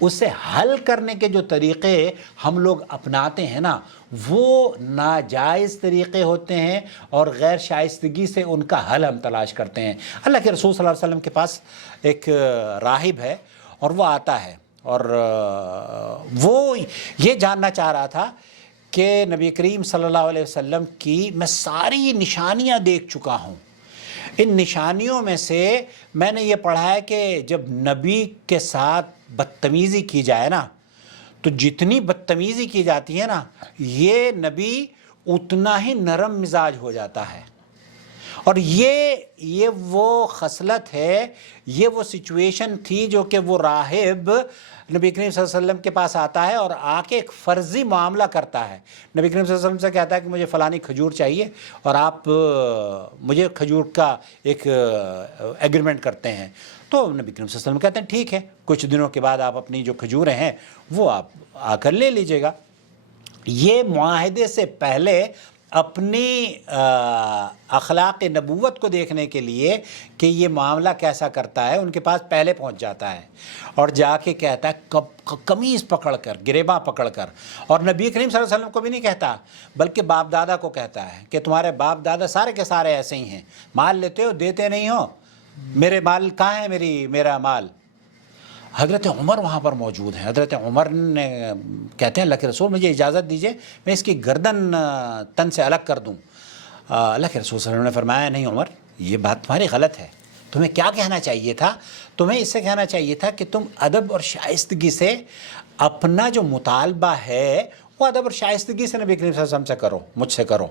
اسے حل کرنے کے جو طریقے ہم لوگ اپناتے ہیں نا, وہ ناجائز طریقے ہوتے ہیں اور غیر شائستگی سے ان کا حل ہم تلاش کرتے ہیں. اللہ کے رسول صلی اللہ علیہ وسلم کے پاس ایک راہب ہے, اور وہ آتا ہے, اور وہ یہ جاننا چاہ رہا تھا کہ نبی کریم صلی اللہ علیہ وسلم کی میں ساری نشانیاں دیکھ چکا ہوں, ان نشانیوں میں سے میں نے یہ پڑھا ہے کہ جب نبی کے ساتھ بدتمیزی کی جائے نا, تو جتنی بدتمیزی کی جاتی ہے نا, یہ نبی اتنا ہی نرم مزاج ہو جاتا ہے. اور یہ وہ خصلت ہے, یہ وہ سچویشن تھی جو کہ وہ راہب نبی کریم صلی اللہ علیہ وسلم کے پاس آتا ہے اور آ کے ایک فرضی معاملہ کرتا ہے. نبی کریم صلی اللہ علیہ وسلم سے کہتا ہے کہ مجھے فلانی کھجور چاہیے, اور آپ مجھے کھجور کا ایک ایگریمنٹ کرتے ہیں. تو نبی کریم صلی اللہ علیہ وسلم کہتے ہیں ٹھیک ہے, کچھ دنوں کے بعد آپ اپنی جو کھجوریں ہیں وہ آپ آ کر لے لیجئے گا. یہ معاہدے سے پہلے اپنی اخلاق نبوت کو دیکھنے کے لیے کہ یہ معاملہ کیسا کرتا ہے, ان کے پاس پہلے پہنچ جاتا ہے اور جا کے کہتا ہے قمیض پکڑ کر, گریباں پکڑ کر, اور نبی کریم صلی اللہ علیہ وسلم کو بھی نہیں کہتا بلکہ باپ دادا کو کہتا ہے کہ تمہارے باپ دادا سارے کے سارے ایسے ہی ہیں, مال لیتے ہو دیتے نہیں ہو, میرے مال کہاں ہے, میرا مال. حضرت عمر وہاں پر موجود ہیں. حضرت عمر نے کہتے ہیں اللہ کے رسول مجھے اجازت دیجئے میں اس کی گردن تن سے الگ کر دوں. اللہ کے رسول صلی اللہ علیہ وسلم نے فرمایا نہیں عمر, یہ بات تمہاری غلط ہے, تمہیں کیا کہنا چاہیے تھا, تمہیں اس سے کہنا چاہیے تھا کہ تم ادب اور شائستگی سے اپنا جو مطالبہ ہے وہ ادب اور شائستگی سے نبی کریم صلی اللہ علیہ وسلم سے کرو, مجھ سے کرو.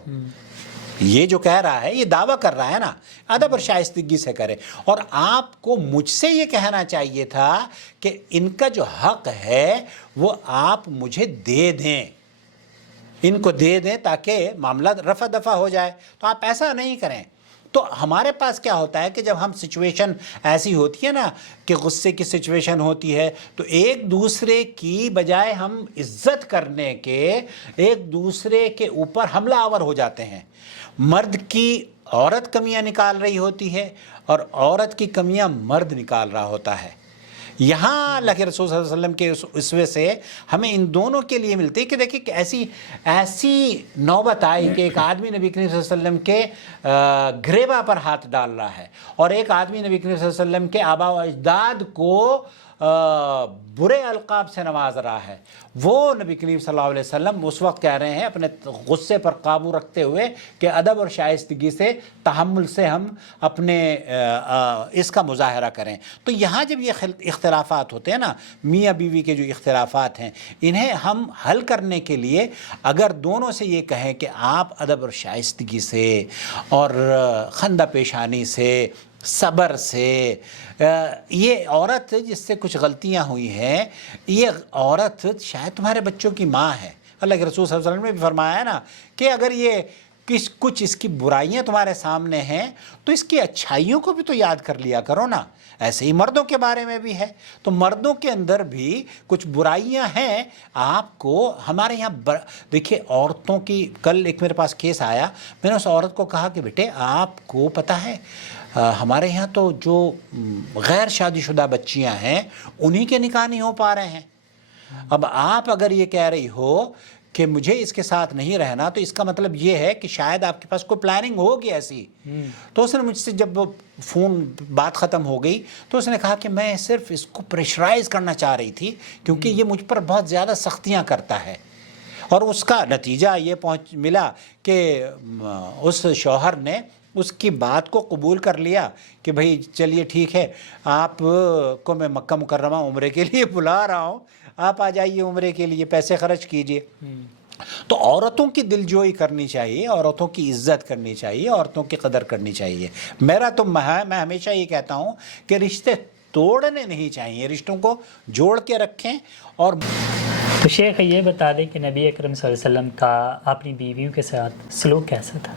یہ جو کہہ رہا ہے, یہ دعویٰ کر رہا ہے نا, ادب اور شائستگی سے کرے. اور آپ کو مجھ سے یہ کہنا چاہیے تھا کہ ان کا جو حق ہے وہ آپ مجھے دے دیں, ان کو دے دیں تاکہ معاملہ رفع دفع ہو جائے. تو آپ ایسا نہیں کریں. تو ہمارے پاس کیا ہوتا ہے کہ جب ہم سچویشن ایسی ہوتی ہے نا کہ غصے کی سچویشن ہوتی ہے, تو ایک دوسرے کی بجائے ہم عزت کرنے کے ایک دوسرے کے اوپر حملہ آور ہو جاتے ہیں. مرد کی عورت کمیاں نکال رہی ہوتی ہے اور عورت کی کمیاں مرد نکال رہا ہوتا ہے. یہاں اللہ کے رسول صلی اللہ علیہ وسلم کے اسوے سے ہمیں ان دونوں کے لیے ملتی ہے کہ دیکھیں کہ ایسی نوبت آئی کہ ایک آدمی نبی کریم صلی اللہ علیہ وسلم کے گریباں پر ہاتھ ڈال رہا ہے, اور ایک آدمی نبی کریم صلی اللہ علیہ وسلم کے آبا و اجداد کو برے القاب سے نواز رہا ہے. وہ نبی کریم صلی اللہ علیہ وسلم اس وقت کہہ رہے ہیں اپنے غصے پر قابو رکھتے ہوئے کہ ادب اور شائستگی سے, تحمل سے ہم اپنے اس کا مظاہرہ کریں. تو یہاں جب یہ اختلافات ہوتے ہیں نا, میاں بیوی کے جو اختلافات ہیں, انہیں ہم حل کرنے کے لیے اگر دونوں سے یہ کہیں کہ آپ ادب اور شائستگی سے اور خندہ پیشانی سے, صبر سے, یہ عورت جس سے کچھ غلطیاں ہوئی ہیں, یہ عورت شاید تمہارے بچوں کی ماں ہے. اللہ کے رسول صلی اللہ علیہ وسلم نے بھی فرمایا ہے نا کہ اگر یہ کچھ اس کی برائیاں تمہارے سامنے ہیں تو اس کی اچھائیوں کو بھی تو یاد کر لیا کرو نا. ایسے ہی مردوں کے بارے میں بھی ہے. تو مردوں کے اندر بھی کچھ برائیاں ہیں. آپ کو ہمارے یہاں دیکھیے عورتوں کی, کل ایک میرے پاس کیس آیا, میں نے اس عورت کو کہا کہ بیٹے آپ کو پتہ ہے ہمارے یہاں تو جو غیر شادی شدہ بچیاں ہیں انہی کے نکاح نہیں ہو پا رہے ہیں. اب آپ اگر یہ کہہ رہی ہو کہ مجھے اس کے ساتھ نہیں رہنا تو اس کا مطلب یہ ہے کہ شاید آپ کے پاس کوئی پلاننگ ہوگی ایسی. تو اس نے مجھ سے جب فون بات ختم ہو گئی تو اس نے کہا کہ میں صرف اس کو پریشرائز کرنا چاہ رہی تھی کیونکہ یہ مجھ پر بہت زیادہ سختیاں کرتا ہے. اور اس کا نتیجہ یہ ملا کہ اس شوہر نے اس کی بات کو قبول کر لیا کہ بھئی چلیے ٹھیک ہے، آپ کو میں مکہ مکرمہ عمرے کے لیے بلا رہا ہوں، آپ آ جائیے عمرے کے لیے، پیسے خرچ کیجئے. تو عورتوں کی دلجوئی کرنی چاہیے، عورتوں کی عزت کرنی چاہیے، عورتوں کی قدر کرنی چاہیے. میرا تو میں ہمیشہ یہ کہتا ہوں کہ رشتے توڑنے نہیں چاہیے، رشتوں کو جوڑ کے رکھیں. اور تو شیخ یہ بتا دیں کہ نبی اکرم صلی اللہ علیہ وسلم کا اپنی بیویوں کے ساتھ سلوک کیسا تھا؟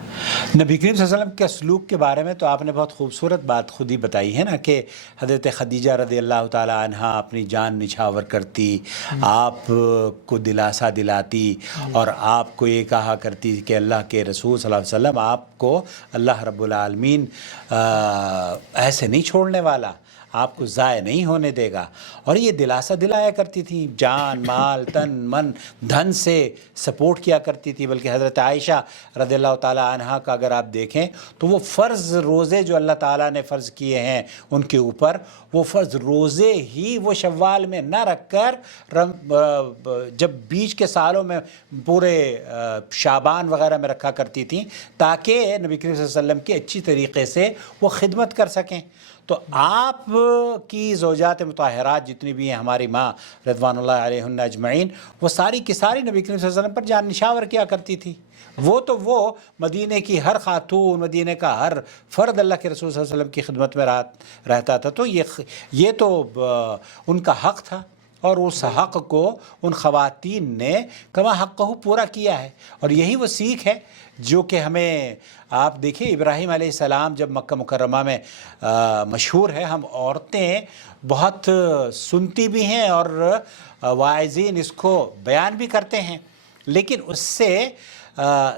نبی کریم صلی اللہ علیہ وسلم کے سلوک کے بارے میں تو آپ نے بہت خوبصورت بات خود ہی بتائی ہے نا کہ حضرت خدیجہ رضی اللہ تعالی عنہا اپنی جان نچھاور کرتی، آپ کو دلاسا دلاتی اور آپ کو یہ کہا کرتی کہ اللہ کے رسول صلی اللہ علیہ وسلم آپ کو اللہ رب العالمین ایسے نہیں چھوڑنے والا، آپ کو ضائع نہیں ہونے دے گا. اور یہ دلاسا دلایا کرتی تھی، جان مال تن من دھن سے سپورٹ کیا کرتی تھی. بلکہ حضرت عائشہ رضی اللہ تعالی عنہا کا اگر آپ دیکھیں تو وہ فرض روزے جو اللہ تعالیٰ نے فرض کیے ہیں ان کے اوپر، وہ فرض روزے ہی وہ شوال میں نہ رکھ کر جب بیچ کے سالوں میں پورے شعبان وغیرہ میں رکھا کرتی تھیں تاکہ نبی کریم صلی اللہ علیہ وسلم کی اچھی طریقے سے وہ خدمت کر سکیں. تو آپ کی زوجات مطہرات جتنی بھی ہیں، ہماری ماں رضوان اللہ علیہن اجمعین، وہ ساری کی ساری نبی کریم صلی اللہ علیہ وسلم پر جان نشاور کیا کرتی تھی. وہ مدینے کی ہر خاتون، مدینے کا ہر فرد اللہ کے رسول صلی اللہ علیہ وسلم کی خدمت میں رہتا تھا. تو یہ تو ان کا حق تھا اور اس حق کو ان خواتین نے کما حق کو پورا کیا ہے. اور یہی وہ سیکھ ہے جو کہ ہمیں، آپ دیکھیں ابراہیم علیہ السلام جب مکہ مکرمہ میں مشہور ہے، ہم عورتیں بہت سنتی بھی ہیں اور واعظین اس کو بیان بھی کرتے ہیں، لیکن اس سے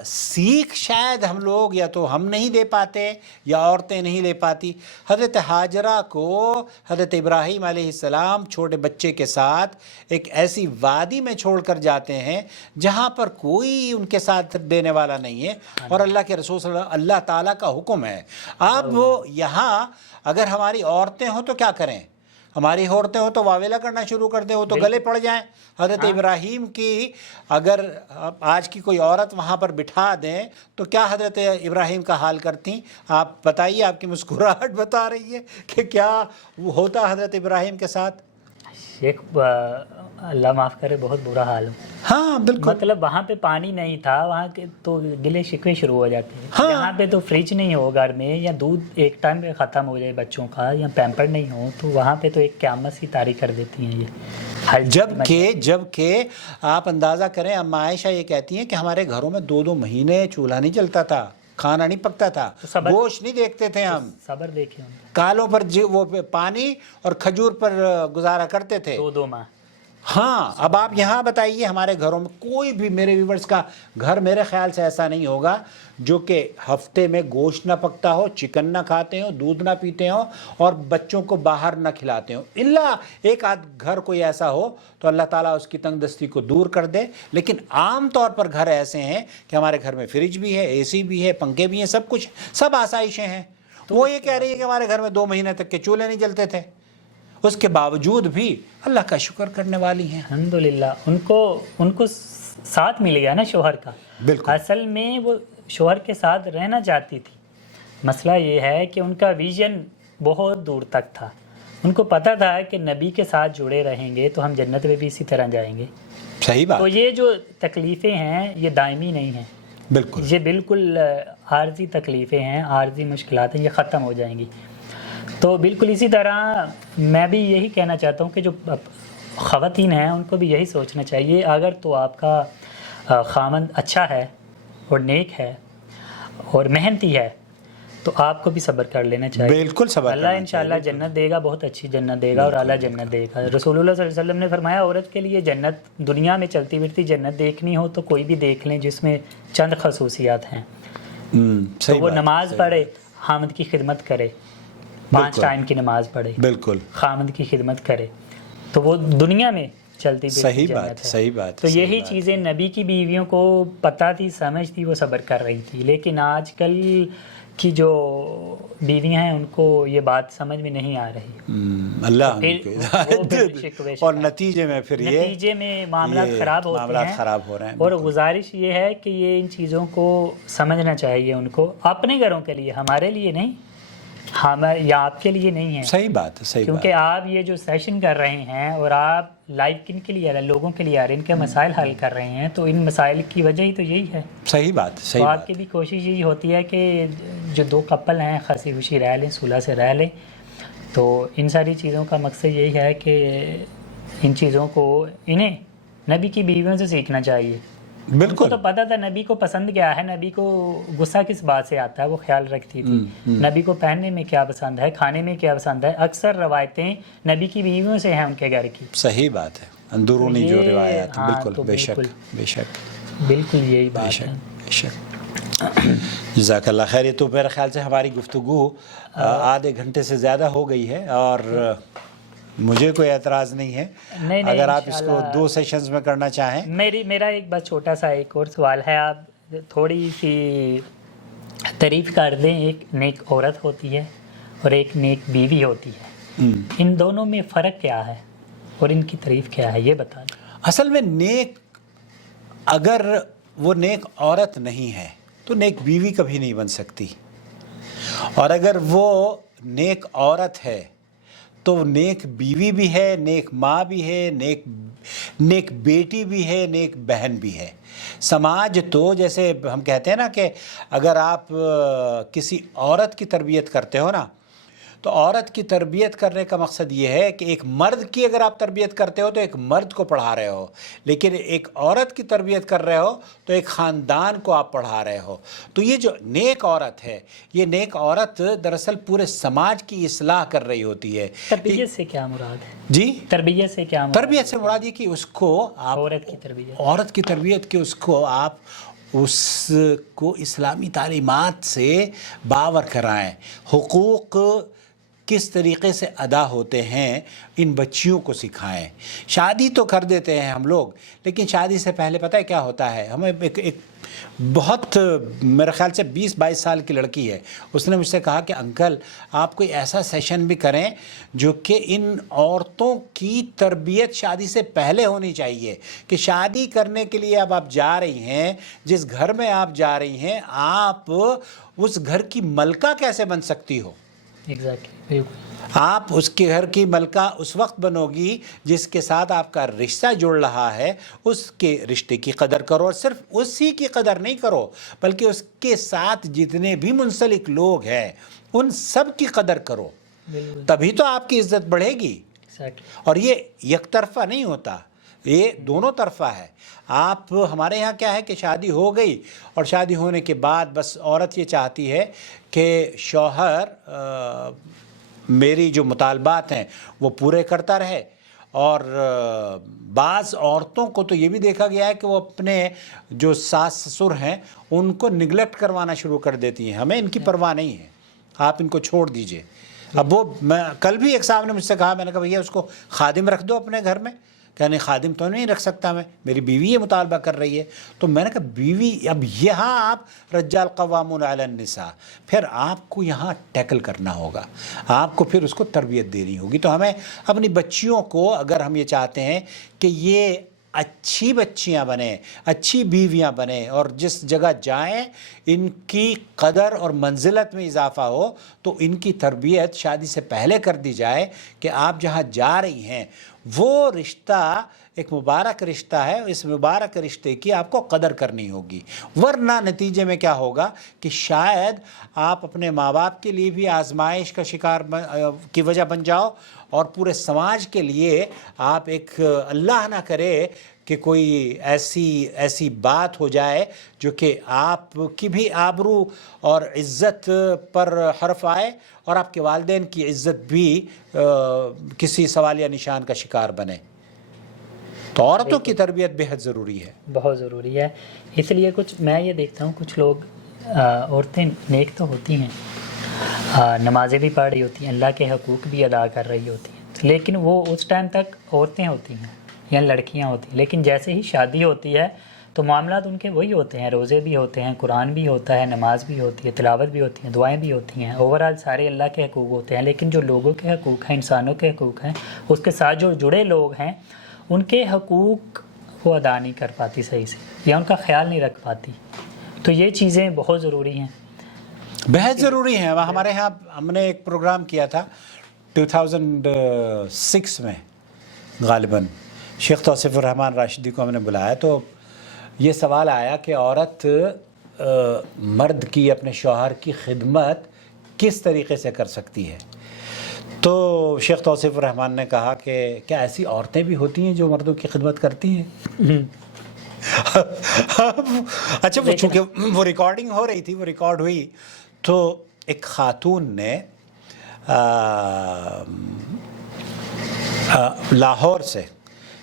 سیکھ شاید ہم لوگ یا تو ہم نہیں دے پاتے یا عورتیں نہیں لے پاتی. حضرت ہاجرہ کو حضرت ابراہیم علیہ السلام چھوٹے بچے کے ساتھ ایک ایسی وادی میں چھوڑ کر جاتے ہیں جہاں پر کوئی ان کے ساتھ دینے والا نہیں ہے اور اللہ کے رسول اللہ تعالیٰ کا حکم ہے. اب یہاں اگر ہماری عورتیں ہوں تو کیا کریں؟ ہماری عورتیں ہوں تو واویلا کرنا شروع کر دیں، وہ تو گلے پڑ جائیں. حضرت ابراہیم کی اگر آج کی کوئی عورت وہاں پر بٹھا دیں تو کیا حضرت ابراہیم کا حال کرتی؟ آپ بتائیے، آپ کی مسکراہٹ بتا رہی ہے کہ کیا وہ ہوتا حضرت ابراہیم کے ساتھ. شیخ اللہ معاف کرے، بہت برا حال ہو. ہاں بالکل، مطلب وہاں پہ پانی نہیں تھا، وہاں کے تو گلے شکوے شروع ہو جاتے ہیں. یہاں پہ تو فریج نہیں ہو گھر میں، یا دودھ ایک ٹائم پہ ختم ہو جائے بچوں کا، یا پیمپر نہیں ہو، تو وہاں پہ تو ایک قیامت سی طاری کر دیتی ہیں یہ. جبکہ آپ اندازہ کریں، اما عائشہ یہ کہتی ہیں کہ ہمارے گھروں میں 2 مہینے چولہا نہیں چلتا تھا، کھانا نہیں پکتا تھا، گوشت نہیں دیکھتے تھے ہم، صبر دیکھیں کالوں پر وہ پانی اور کھجور پر گزارا کرتے تھے 2 ماہ. ہاں اب آپ یہاں بتائیے، ہمارے گھروں میں کوئی بھی، میرے ویورز کا گھر میرے خیال سے ایسا نہیں ہوگا جو کہ ہفتے میں گوشت نہ پکتا ہو، چکن نہ کھاتے ہوں، دودھ نہ پیتے ہوں اور بچوں کو باہر نہ کھلاتے ہوں. الا ایک آدھ گھر کوئی ایسا ہو تو اللہ تعالیٰ اس کی تنگ دستی کو دور کر دے. لیکن عام طور پر گھر ایسے ہیں کہ ہمارے گھر میں فریج بھی ہے، اے سی بھی ہے، پنکھے بھی ہیں، سب کچھ، سب آسائشیں ہیں. تو وہ یہ کہہ رہی ہے کہ ہمارے گھر میں 2 مہینے تک کے چولہے نہیں جلتے تھے. اس کے باوجود بھی اللہ کا شکر کرنے والی ہیں. الحمدللہ ان کو ساتھ مل گیا نا شوہر کا. بالکل، اصل میں وہ شوہر کے ساتھ رہنا چاہتی تھی. مسئلہ یہ ہے کہ ان کا ویژن بہت دور تک تھا. ان کو پتہ تھا کہ نبی کے ساتھ جڑے رہیں گے تو ہم جنت میں بھی اسی طرح جائیں گے. صحیح بات. تو یہ جو تکلیفیں ہیں یہ دائمی نہیں ہیں. بالکل، یہ بالکل عارضی تکلیفیں ہیں، عارضی مشکلات ہیں، یہ ختم ہو جائیں گی. تو بالکل اسی طرح میں بھی یہی کہنا چاہتا ہوں کہ جو خواتین ہیں ان کو بھی یہی سوچنا چاہیے، اگر تو آپ کا خامند اچھا ہے اور نیک ہے اور محنتی ہے تو آپ کو بھی صبر کر لینا چاہیے. بالکل صبر. اللہ انشاءاللہ جنت دے گا، بہت اچھی جنت دے گا اور اعلیٰ جنت دے گا. رسول اللہ صلی اللہ علیہ وسلم نے فرمایا عورت کے لیے جنت، دنیا میں چلتی پھرتی جنت دیکھنی ہو تو کوئی بھی دیکھ لیں جس میں چند خصوصیات ہیں. تو وہ نماز پڑھے، خامند کی خدمت کرے، 5 ٹائم کی نماز پڑھے، بالکل خامند کی خدمت کرے، تو وہ دنیا میں چلتی صحیح بات، صحیح بات. تو یہی چیزیں نبی کی بیویوں کو پتہ تھی، سمجھ تھی، وہ صبر کر رہی تھی. لیکن آج کل کی جو بیویاں ہیں ان کو یہ بات سمجھ میں نہیں آ رہی. اللہ ان کو ہدایت دے. اور نتیجے میں پھر یہ نتیجے میں معاملات خراب ہوتے ہیں. معاملات خراب ہو رہے ہیں. اور گزارش یہ ہے کہ یہ ان چیزوں کو سمجھنا چاہیے ان کو، اپنے گھروں کے لیے، ہمارے لیے نہیں، ہمارے یا آپ کے لیے نہیں ہے. صحیح بات ہے، صحیح بات. کیونکہ آپ یہ جو سیشن کر رہے ہیں اور آپ لائیو کن کے لیے لوگوں کے لیے آ رہے ہیں، ان کے مسائل حل کر رہے ہیں، تو ان مسائل کی وجہ ہی تو یہی ہے. صحیح بات، صحیح تو بات. آپ کی بھی کوشش یہی ہوتی ہے کہ جو دو کپل ہیں ہنسی خوشی رہ لیں، صلح سے رہ لیں. تو ان ساری چیزوں کا مقصد یہی ہے کہ ان چیزوں کو انہیں نبی کی بیویوں سے سیکھنا چاہیے. ان کو تو پتہ تھا نبی کو پسند کیا ہے، نبی کو غصہ کس بات سے آتا ہے، وہ خیال رکھتی تھی. نبی کو پہننے میں کیا پسند ہے، کھانے میں کیا پسند ہے. اکثر روایتیں نبی کی بیویوں سے ہیں ان کے گھر کی. صحیح بات ہے، اندرونی جو روایات. بالکل، بے شک، بے شک، بالکل یہی بات ہے. بے شک. جزاک اللہ خیر. یہ تو میرے خیال سے ہماری گفتگو آدھے گھنٹے سے زیادہ ہو گئی ہے، اور مجھے کوئی اعتراض نہیں ہے اگر آپ اس کو 2 سیشنز میں کرنا چاہیں. میرا ایک بس چھوٹا سا ایک اور سوال ہے. آپ تھوڑی سی تعریف کر دیں. ایک نیک عورت ہوتی ہے اور ایک نیک بیوی ہوتی ہے، ان دونوں میں فرق کیا ہے اور ان کی تعریف کیا ہے، یہ بتا دیں. اصل میں نیک، اگر وہ نیک عورت نہیں ہے تو نیک بیوی کبھی نہیں بن سکتی، اور اگر وہ نیک عورت ہے تو نیک بیوی بھی ہے، نیک ماں بھی ہے، نیک بیٹی بھی ہے، نیک بہن بھی ہے. سماج تو جیسے ہم کہتے ہیں نا کہ اگر آپ کسی عورت کی تربیت کرتے ہو نا، تو عورت کی تربیت کرنے کا مقصد یہ ہے کہ ایک مرد کی اگر آپ تربیت کرتے ہو تو ایک مرد کو پڑھا رہے ہو، لیکن ایک عورت کی تربیت کر رہے ہو تو ایک خاندان کو آپ پڑھا رہے ہو. تو یہ جو نیک عورت ہے، یہ نیک عورت دراصل پورے سماج کی اصلاح کر رہی ہوتی ہے. تربیت سے کیا مراد ہے؟ جی، تربیت سے کیا مراد؟ تربیت سے مراد یہ کہ اس کو آپ عورت کی تربیت کہ اس کو آپ اس کو اسلامی تعلیمات سے باور کرائیں. حقوق کس طریقے سے ادا ہوتے ہیں ان بچیوں کو سکھائیں. شادی تو کر دیتے ہیں ہم لوگ، لیکن شادی سے پہلے پتہ ہے کیا ہوتا ہے. ہمیں ایک بہت میرے خیال سے 20-22 سال کی لڑکی ہے، اس نے مجھ سے کہا کہ انکل آپ کوئی ایسا سیشن بھی کریں جو کہ ان عورتوں کی تربیت شادی سے پہلے ہونی چاہیے، کہ شادی کرنے کے لیے اب آپ جا رہی ہیں، جس گھر میں آپ جا رہی ہیں آپ اس گھر کی ملکہ کیسے بن سکتی ہو. ایگزیکٹلی. آپ اس کے گھر کی ملکہ اس وقت بنو گی جس کے ساتھ آپ کا رشتہ جڑ رہا ہے. اس کے رشتے کی قدر کرو، اور صرف اسی کی قدر نہیں کرو بلکہ اس کے ساتھ جتنے بھی منسلک لوگ ہیں ان سب کی قدر کرو، تبھی تو آپ کی عزت بڑھے گی. اور یہ یک طرفہ نہیں ہوتا، یہ دونوں طرفہ ہے. آپ ہمارے یہاں کیا ہے کہ شادی ہو گئی اور شادی ہونے کے بعد بس عورت یہ چاہتی ہے کہ شوہر میری جو مطالبات ہیں وہ پورے کرتا رہے. اور بعض عورتوں کو تو یہ بھی دیکھا گیا ہے کہ وہ اپنے جو ساس سسر ہیں ان کو نگلیکٹ کروانا شروع کر دیتی ہیں. ہمیں ان کی پرواہ نہیں ہے، آپ ان کو چھوڑ دیجئے. اب وہ میں کل بھی ایک صاحب نے مجھ سے کہا، میں نے کہا بھیا اس کو خادم رکھ دو اپنے گھر میں. کہ نہیں خادم تو نہیں رکھ سکتا میں، میری بیوی یہ مطالبہ کر رہی ہے. تو میں نے کہا بیوی، اب یہاں آپ رجال قوامون علی النساء، پھر آپ کو یہاں ٹیکل کرنا ہوگا، آپ کو پھر اس کو تربیت دینی ہوگی. تو ہمیں اپنی بچیوں کو، اگر ہم یہ چاہتے ہیں کہ یہ اچھی بچیاں بنیں، اچھی بیویاں بنیں، اور جس جگہ جائیں ان کی قدر اور منزلت میں اضافہ ہو، تو ان کی تربیت شادی سے پہلے کر دی جائے کہ آپ جہاں جا رہی ہیں وہ رشتہ ایک مبارک رشتہ ہے، اس مبارک رشتے کی آپ کو قدر کرنی ہوگی. ورنہ نتیجے میں کیا ہوگا کہ شاید آپ اپنے ماں باپ کے لیے بھی آزمائش کا شکار کی وجہ بن جاؤ، اور پورے سماج کے لیے آپ ایک، اللہ نہ کرے کہ کوئی ایسی بات ہو جائے جو کہ آپ کی بھی آبرو اور عزت پر حرف آئے، اور آپ کے والدین کی عزت بھی کسی سوالیہ نشان کا شکار بنے. تو عورتوں کی تربیت بہت ضروری ہے، بہت ضروری ہے. اس لیے میں یہ دیکھتا ہوں کچھ لوگ، عورتیں نیک تو ہوتی ہیں، نمازیں بھی پڑھ رہی ہوتی ہیں، اللہ کے حقوق بھی ادا کر رہی ہوتی ہیں، لیکن وہ اس ٹائم تک عورتیں ہوتی ہیں. یا لڑکیاں ہوتی ہیں، لیکن جیسے ہی شادی ہوتی ہے تو معاملات ان کے وہی ہوتے ہیں، روزے بھی ہوتے ہیں، قرآن بھی ہوتا ہے، نماز بھی ہوتی ہے، تلاوت بھی ہوتی ہیں، دعائیں بھی ہوتی ہیں، اوورآل سارے اللہ کے حقوق ہوتے ہیں، لیکن جو لوگوں کے حقوق ہیں، انسانوں کے حقوق ہیں، اس کے ساتھ جو جڑے لوگ ہیں ان کے حقوق وہ ادا نہیں کر پاتی صحیح سے، یا ان کا خیال نہیں رکھ پاتی. تو یہ چیزیں بہت ضروری ہیں، بہت ضروری ہیں. ہمارے ہاں ہم نے ایک پروگرام کیا تھا 2006 میں، غالباً شیخ توصیف الرحمان راشدی کو ہم نے بلایا، تو یہ سوال آیا کہ عورت مرد کی، اپنے شوہر کی خدمت کس طریقے سے کر سکتی ہے. تو شیخ توصیف الرحمان نے کہا کہ کیا ایسی عورتیں بھی ہوتی ہیں جو مردوں کی خدمت کرتی ہیں؟ اچھا، وہ چونکہ وہ ریکارڈنگ ہو رہی تھی، وہ ریکارڈ ہوئی، تو ایک خاتون نے لاہور سے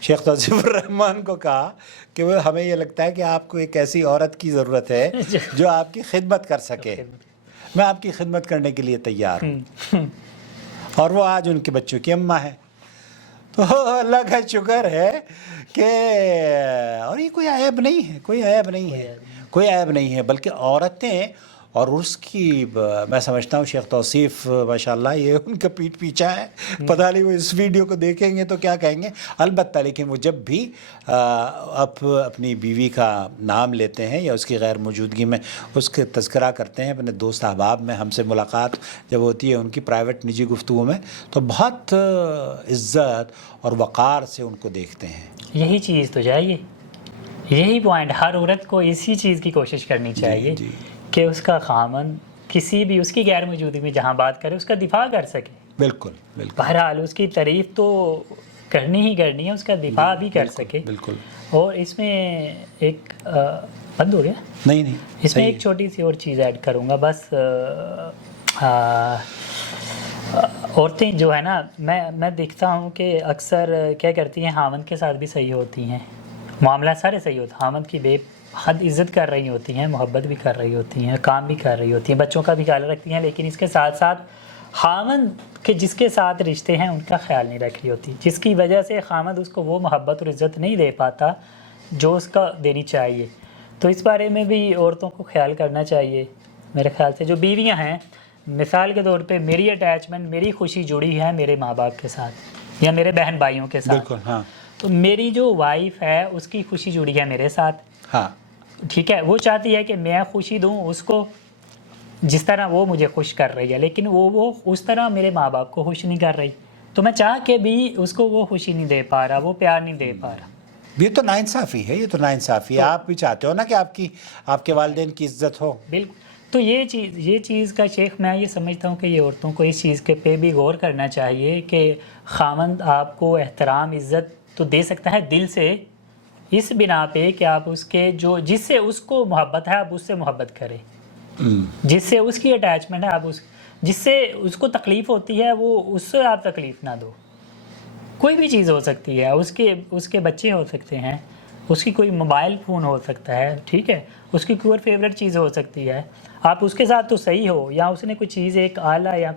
شیخ توصیف الرحمان کو کہا کہ وہ ہمیں یہ لگتا ہے کہ آپ کو ایک ایسی عورت کی ضرورت ہے جو آپ کی خدمت کر سکے، میں آپ کی خدمت کرنے کے لیے تیار ہوں. اور وہ آج ان کے بچوں کی اماں ہے. تو اللہ کا شکر ہے کہ، اور یہ کوئی عیب نہیں ہے، کوئی عیب نہیں ہے، کوئی عیب نہیں ہے، بلکہ عورتیں، اور اس کی میں سمجھتا ہوں شیخ توصیف ماشاءاللہ یہ ان کا پیٹ پیچھا ہے، پتہ نہیں وہ اس ویڈیو کو دیکھیں گے تو کیا کہیں گے. البتہ لیکن وہ جب بھی اپنی بیوی کا نام لیتے ہیں یا اس کی غیر موجودگی میں اس کے تذکرہ کرتے ہیں، اپنے دوست احباب میں ہم سے ملاقات جب ہوتی ہے ان کی پرائیویٹ نجی گفتگو میں، تو بہت عزت اور وقار سے ان کو دیکھتے ہیں. یہی چیز تو چاہیے، یہی پوائنٹ ہر عورت کو اسی چیز کی کوشش کرنی چاہیے کہ اس کا خامن کسی بھی اس کی غیر موجودگی میں جہاں بات کرے اس کا دفاع کر سکے. بالکل بالکل. بہرحال اس کی تعریف تو کرنی ہی کرنی ہے، اس کا دفاع بھی کر سکے. بالکل. اور اس میں ایک بند ہو گیا؟ نہیں، اس میں ایک چھوٹی سی اور چیز ایڈ کروں گا بس. عورتیں جو ہے نا، میں دیکھتا ہوں کہ اکثر کیا کرتی ہیں، خامند کے ساتھ بھی صحیح ہوتی ہیں، معاملہ سارے صحیح ہوتا ہے، خامند کی بے حد عزت کر رہی ہوتی ہیں، محبت بھی کر رہی ہوتی ہیں، کام بھی کر رہی ہوتی ہیں، بچوں کا بھی خیال رکھتی ہیں، لیکن اس کے ساتھ ساتھ خامند کے جس کے ساتھ رشتے ہیں ان کا خیال نہیں رکھ رہی ہوتی، جس کی وجہ سے خامند اس کو وہ محبت اور عزت نہیں دے پاتا جو اس کا دینی چاہیے. تو اس بارے میں بھی عورتوں کو خیال کرنا چاہیے میرے خیال سے. جو بیویاں ہیں، مثال کے طور پہ میری اٹیچمنٹ، میری خوشی جڑی ہے میرے ماں باپ کے ساتھ یا میرے بہن بھائیوں کے ساتھ. بالکل. ہاں. تو میری جو وائف ہے اس کی خوشی جڑی ہے میرے ساتھ. ہاں. ٹھیک ہے، وہ چاہتی ہے کہ میں خوشی دوں اس کو جس طرح وہ مجھے خوش کر رہی ہے، لیکن وہ اس طرح میرے ماں باپ کو خوش نہیں کر رہی، تو میں چاہ کے بھی اس کو وہ خوشی نہیں دے پا رہا، وہ پیار نہیں دے پا رہا. یہ تو ناانصافی ہے، یہ تو ناانصافی ہے. آپ بھی چاہتے ہو نا کہ آپ کے والدین کی عزت ہو. بالکل. تو یہ چیز کا شیخ میں یہ سمجھتا ہوں کہ یہ عورتوں کو اس چیز کے پہ بھی غور کرنا چاہیے کہ خامند آپ کو احترام عزت تو دے سکتا ہے دل سے، اس بنا پہ کہ آپ اس کے جس سے اس کو محبت ہے آپ اس سے محبت کریں، جس سے اس کی اٹیچمنٹ ہے آپ جس سے اس کو تکلیف ہوتی ہے وہ اس سے آپ تکلیف نہ دو. کوئی بھی چیز ہو سکتی ہے، اس کے بچے ہو سکتے ہیں، اس کی کوئی موبائل فون ہو سکتا ہے، ٹھیک ہے، اس کی کوئی اور فیوریٹ چیز ہو سکتی ہے، آپ اس کے ساتھ تو صحیح ہو، یا اس نے کوئی چیز ایک آلہ یا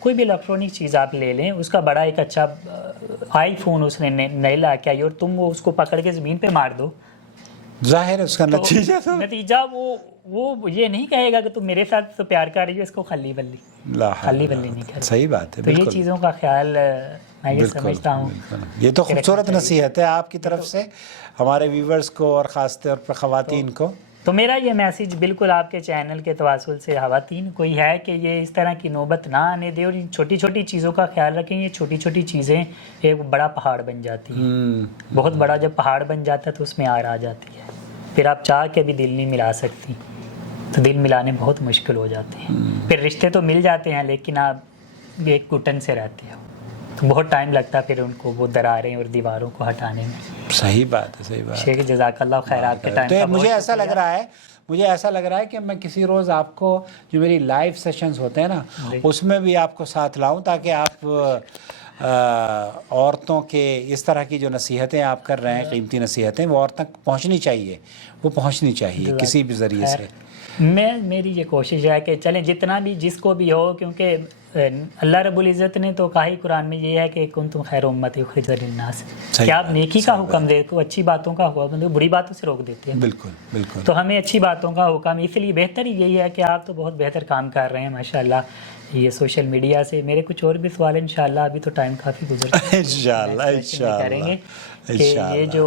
کوئی بھی الیکٹرانک چیز آپ لے لیں، اس کا بڑا ایک اچھا آئی فون اس نے نئے لا کے آئی اور تم وہ اس کو پکڑ کے زمین پہ مار دو، ظاہر ہے اس کا نتیجہ وہ یہ نہیں کہے گا کہ تم میرے ساتھ تو پیار کر رہی ہو، اس کو خلی بلی نہیں کرے. صحیح بات ہے. تو یہ چیزوں کا خیال میں یہ سمجھتا ہوں. یہ تو خوبصورت نصیحت ہے آپ کی طرف سے ہمارے ویورز کو اور خاص طور پر خواتین کو. تو میرا یہ میسیج بالکل آپ کے چینل کے تواصل سے خواتین کو ہی ہے کہ یہ اس طرح کی نوبت نہ آنے دے اور ان چھوٹی چھوٹی چیزوں کا خیال رکھیں. یہ چھوٹی چھوٹی چیزیں ایک بڑا پہاڑ بن جاتی ہیں، بہت بڑا جب پہاڑ بن جاتا ہے تو اس میں آر آ جاتی ہے، پھر آپ چاہ کے بھی دل نہیں ملا سکتی، تو دل ملانے بہت مشکل ہو جاتے ہیں. پھر رشتے تو مل جاتے ہیں لیکن آپ ایک گھٹن سے رہتے ہو تو بہت ٹائم لگتا ہے پھر ان کو وہ دراریں اور دیواروں کو ہٹانے میں. صحیح بات ہے، صحیح بات. شیخ جزاک اللہ خیر. آپ کے ٹائم تو مجھے ایسا لگ رہا ہے کہ میں کسی روز آپ کو جو میری لائیو سیشنز ہوتے ہیں نا اس میں بھی آپ کو ساتھ لاؤں تاکہ آپ عورتوں کے اس طرح کی جو نصیحتیں آپ کر رہے ہیں، قیمتی نصیحتیں، وہ عورتوں تک پہنچنی چاہیے، وہ پہنچنی چاہیے کسی بھی ذریعے سے۔ میری یہ کوشش ہے کہ چلیں جتنا بھی جس کو بھی ہو، کیونکہ اللہ رب العزت نے تو کہا ہی قرآن میں یہ ہے کہ کنتم خیر امت اخرجت للناس، کہ آپ نیکی کا حکم دے تو اچھی باتوں کا حکم دے، بری باتوں سے روک دیتے ہیں۔ بالکل بالکل۔ تو ہمیں اچھی باتوں کا حکم، اس لیے بہتر ہی یہی ہے کہ آپ تو بہت بہتر کام کر رہے ہیں ماشاءاللہ یہ سوشل میڈیا سے۔ میرے کچھ اور بھی سوال ہیں انشاءاللہ، ابھی تو ٹائم کافی گزر چکا ہے، انشاءاللہ کریں گے کہ یہ جو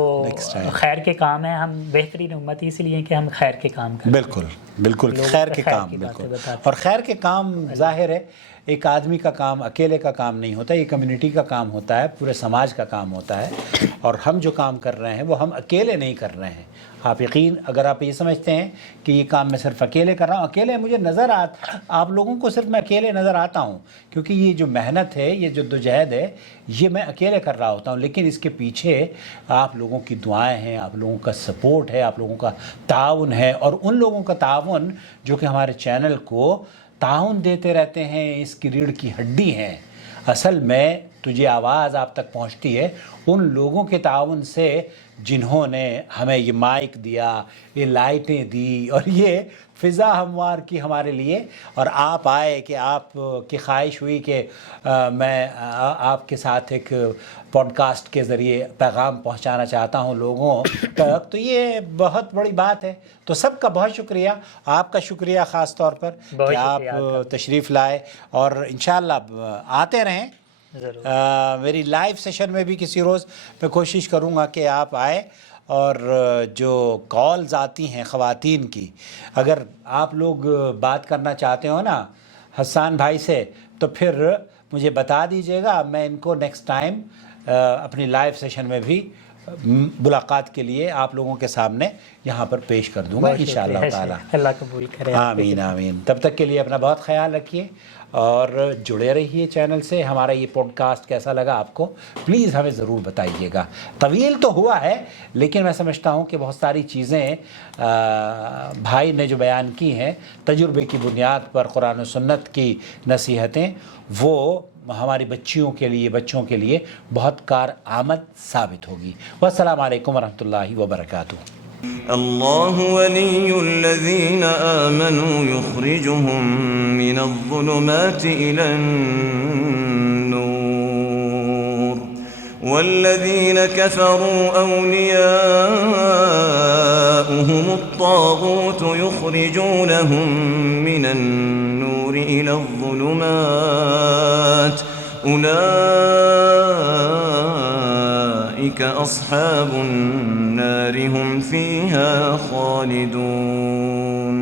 خیر کے کام ہیں، ہم بہترین امتی اس لیے ہیں کہ ہم خیر کے کام کریں۔ بالکل بالکل، خیر کے کام، بالکل۔ اور خیر کے کام ظاہر ہے ایک آدمی کا کام، اکیلے کا کام نہیں ہوتا، یہ کمیونٹی کا کام ہوتا ہے، پورے سماج کا کام ہوتا ہے۔ اور ہم جو کام کر رہے ہیں وہ ہم اکیلے نہیں کر رہے ہیں۔ آپ یقین، اگر آپ یہ سمجھتے ہیں کہ یہ کام میں صرف اکیلے کر رہا ہوں، اکیلے مجھے نظر آپ لوگوں کو صرف میں اکیلے نظر آتا ہوں، کیونکہ یہ جو محنت ہے، یہ جدوجہد ہے، یہ میں اکیلے کر رہا ہوتا ہوں، لیکن اس کے پیچھے آپ لوگوں کی دعائیں ہیں، آپ لوگوں کا سپورٹ ہے، آپ لوگوں کا تعاون ہے، اور ان لوگوں کا تعاون جو کہ ہمارے چینل کو تعاون دیتے رہتے ہیں، اس کی ریڑھ کی ہڈی ہیں۔ اصل میں تجھے آواز آپ تک پہنچتی ہے ان لوگوں کے تعاون سے جنہوں نے ہمیں یہ مائک دیا، یہ لائٹیں دی، اور یہ فضا ہموار کی ہمارے لیے، اور آپ آئے کہ آپ کی خواہش ہوئی کہ میں آپ کے ساتھ ایک پوڈ کاسٹ کے ذریعے پیغام پہنچانا چاہتا ہوں لوگوں تک، تو یہ بہت بڑی بات ہے۔ تو سب کا بہت شکریہ، آپ کا شکریہ خاص طور پر کہ آپ تشریف لائے، اور انشاءاللہ آتے رہیں۔ میری لائیو سیشن میں بھی کسی روز میں کوشش کروں گا کہ آپ آئے، اور جو کالز آتی ہیں خواتین کی، اگر آپ لوگ بات کرنا چاہتے ہو نا حسان بھائی سے، تو پھر مجھے بتا دیجئے گا، میں ان کو نیکسٹ ٹائم اپنی لائیو سیشن میں بھی ملاقات کے لیے آپ لوگوں کے سامنے یہاں پر پیش کر دوں گا انشاءاللہ تعالی۔ اللہ قبول کرے۔ آمین آمین۔ تب تک کے لیے اپنا بہت خیال رکھیے، اور جڑے رہیے چینل سے۔ ہمارا یہ پوڈ کاسٹ کیسا لگا آپ کو پلیز ہمیں ضرور بتائیے گا۔ طویل تو ہوا ہے، لیکن میں سمجھتا ہوں کہ بہت ساری چیزیں بھائی نے جو بیان کی ہیں تجربے کی بنیاد پر، قرآن و سنت کی نصیحتیں، وہ ہماری بچیوں کے لیے، بچوں کے لیے بہت کارآمد ثابت ہوگی۔ والسلام علیکم ورحمۃ اللہ وبرکاتہ۔ الله ولي الذين آمنوا يخرجهم من الظلمات إلى النور والذين كفروا أولياؤهم الطاغوت يخرجونهم من النور إلى الظلمات أولئك أصحاب النار هم فيها خالدون